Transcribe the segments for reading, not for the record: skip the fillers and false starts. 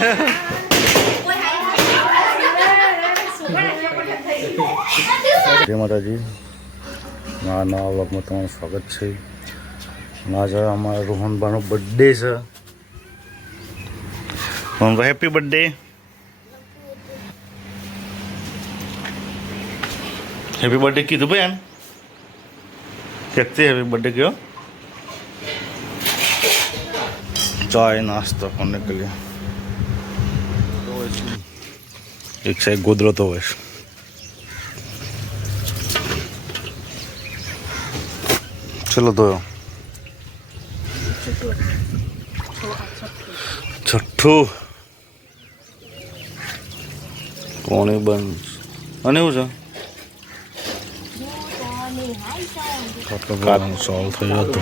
જય માતાજી, મારા નવા વ્લોગમાં તમારું સ્વાગત છે. આજે અમારા રોહનભાઈનો બર્થડે છે. રોહનભાઈ હેપી બર્થડે. હેપી બર્થડે કીધું ભાઈ એમ કેકતે હેપી બર્થડે કયો ચાય नाश्ता करने के लिए एक साइड गोदरो तो है. चलो दो छठू कोणी बन અને શું છે કાલનું સોલ્વ થયું હતું.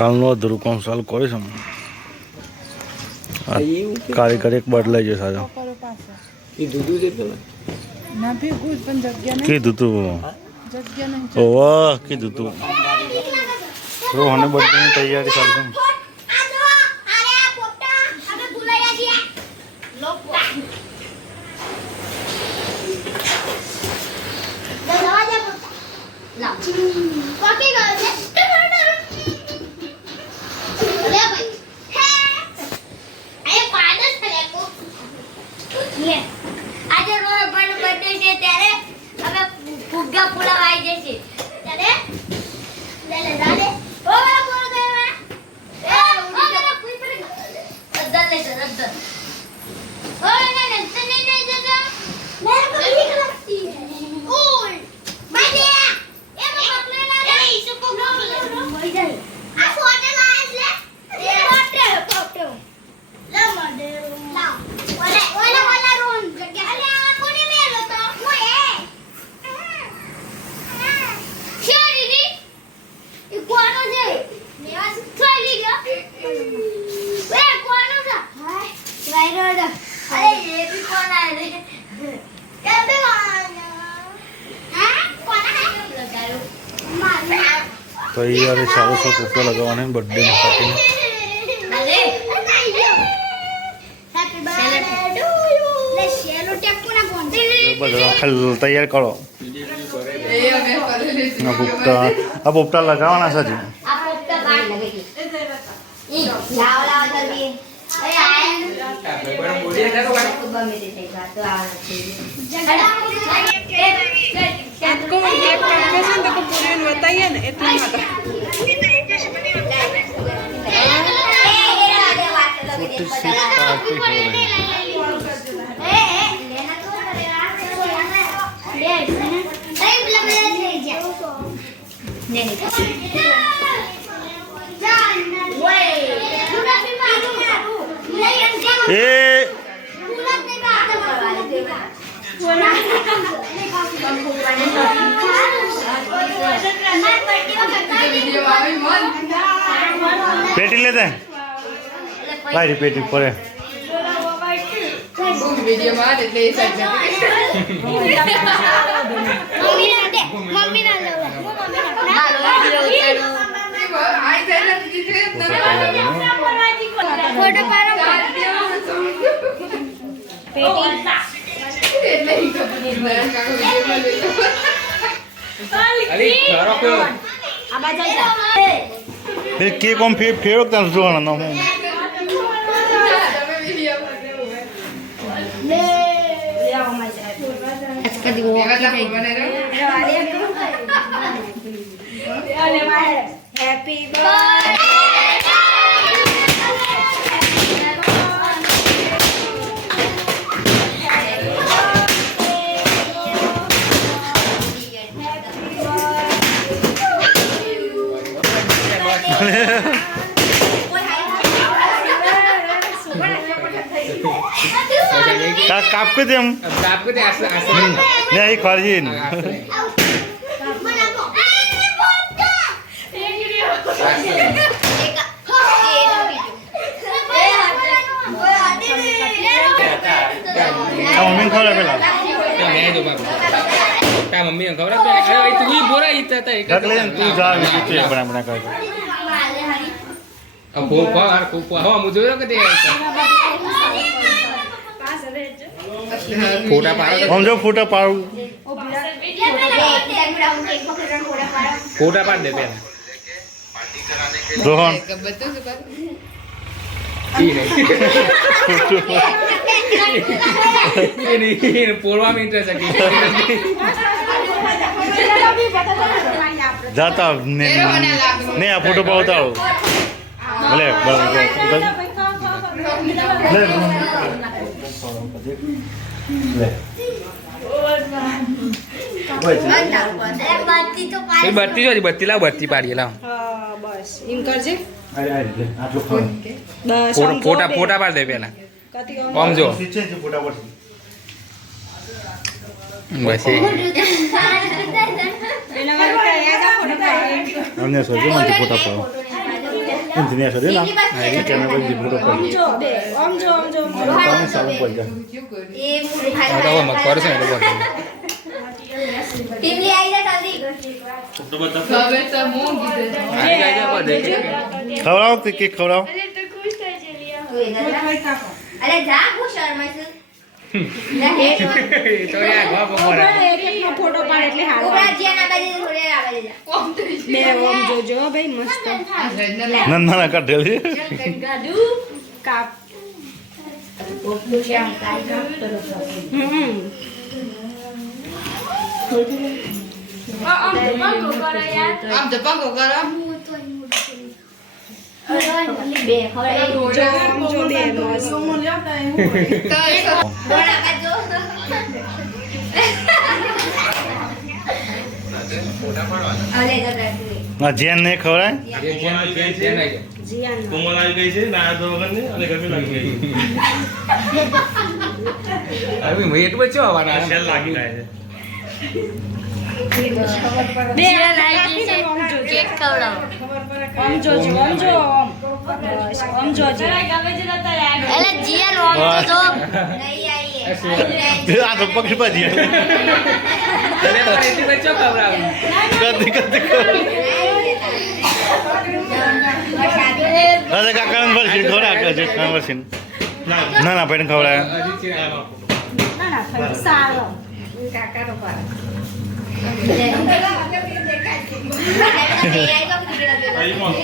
કાલનું અધૂરું કામ સોલ્વ કરીશું. કારીગર એક બદલાઈ જશે આજે. કીધું તું ઓહ કીધું તું રોહને બર્થડેની તૈયારી કરશું. તૈયારી ચાલુ છે. કૂકો લગાવવાની બર્થડે પાર્ટી. તૈયાર કરો. આ પોપટા લગાવવાના છે હજી. बताइए ना इतना पेटी लेते हैं भाई पेटी पड़े वीडियो में એટલે એ સાઈડ મમ્મી ના લે ના આઈ સાઈડ ફોટો પાડો પેટી એટલે ही अरे खरो पे आबा जा फिर के कौन फेरो तन जोना ना हूं ले आओ मजा आज का दिवो हैप्पी बर्थडे काप के दे हम काप के दे नहीं खरीन मम्मी खा रहा पहला मैं दो बाबू ता मम्मी ने खबर पे अरे तू ही बोरा ही था रख ले तू जा नीचे बना बना कर अब वो पार को हवा मुझे लग दे ફોટા પાડો આમ જો ફોટા પાડું ફોટા પાડ દે પેલા રોહન એને પોળવામાં ઇન્ટરેસ્ટ જાતા ને આ ફોટો પાડો ભલે બત્તી જો બત્તી લાવ બત્તી પાડીએ લાવ બસ એમ કરજે ફોટા ફોટા પાડ દે પેલા આમ જો બસ અમને સોજો મને ફોટા પાડો ઇન્જિનિયર સોજો ના કેમેરા પર ફોટો પાડો સારું પડ જા કરશે ને ખવડાવો કે કેક ખવડાવો અરે જા હું શર્મા છું તો યાર ગો બપોર ફોટો પાડ એટલે હાલો ઉરાજીયા ના બાજુ થોડે આવે જા બે ઓમ જોજો ભાઈ મસ્ત ના કાઢેલી ગાડુ કાપ ઓપલું છે આમ કાઈ કાપ કરો આમ જપા કો કરો બે હવે જો બે મસ્ત બોલા કાજો અલે ના જેન ને ખવડાય જીયાન કોમલ આવી ગઈ છે ના તો વગરની અને ગરમી લાગી ગઈ અરે મેં એટલું બચ્ચો આવવાના આ શેલ લાગી ગયા છે બે લાઈટ છે કેક ખવડાવો ઓમ જોજો ઓમ જો ઓમ બસ ઓમ જોજો એલે જીયાન ઓમ જોજો નહીં આઈએ આ તો પક્ષી બાજી અરે પણ એટલી બચ્ચો ખવડાવું અરે કાકા વર્ષી ખવડા છે વર્ષી ના પણ ખવડાય સારો કાકાનો પાર આઈ મોન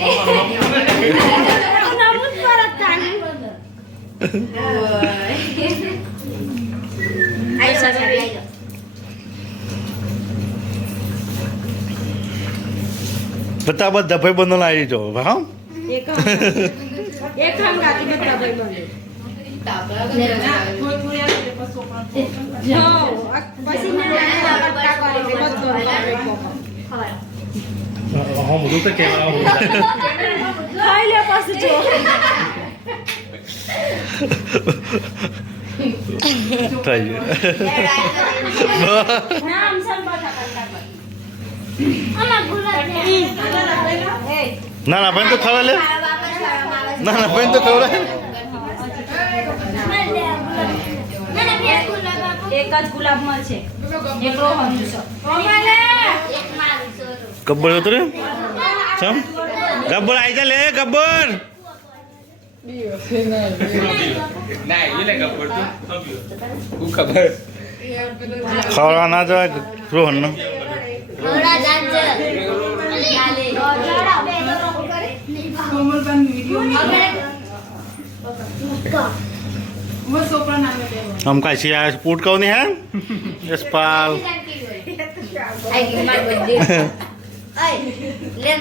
બધા ભાઈ બંધો લાવી જો હા એક હમ ગાતી બધા ભાઈ બંધ જો પછી હા મુદું તો કેવા ખાઈ લે પાછું જો થઈ નામ સંભાળતા ના ભાઈ તો ખવડા લે ના ભાઈ તો ખવડાય એક જ ગુલાબ મળશે એકલો હંસો ગબ્બર હતો રે સમ ગબ્બર આઈ જા લે ગબ્બર ના એ લે ખબર તું ખબર ખવડા ના જવાય રોહન નો हम कैसे आए स्पूट कौन है यशपाल ले